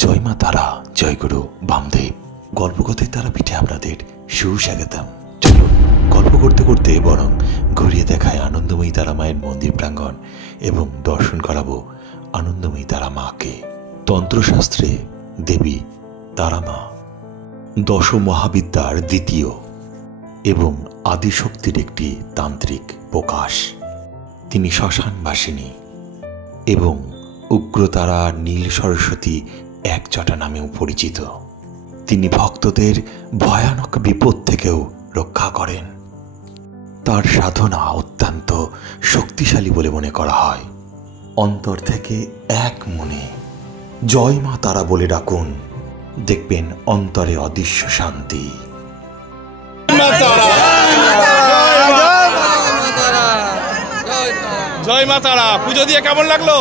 জয় মা তারা, জয় গুরু বামদেব। গল্পকথায় তারাপীঠে আপনাদের সুস্বাগতম। চলুন গল্প করতে করতে বরং ঘুরিয়ে দেখায় আনন্দময়ী তারা মায়ের মন্দির প্রাঙ্গণ এবং দর্শন করাবো আনন্দময়ী তারা মাকে। তন্ত্রশাস্ত্রে দেবী তারা মা দশ মহাবিদ্যার দ্বিতীয় এবং আদিশক্তির একটি তান্ত্রিক প্রকাশ। তিনি শ্মশানবাসিনী এবং উগ্রতারা নীল সরস্বতী একজটা নামেও পরিচিত। তিনি ভক্তদের ভয়ানক বিপদ থেকেও রক্ষা করেন। তার সাধনা অত্যন্ত শক্তিশালী বলে মনে করা হয়। অন্তর থেকে এক মনে জয় মা তারা বলে ডাকুন, দেখবেন অন্তরে অদৃশ্য শান্তি। জয় মা তারা। পুজো দিয়ে কেমন লাগলো?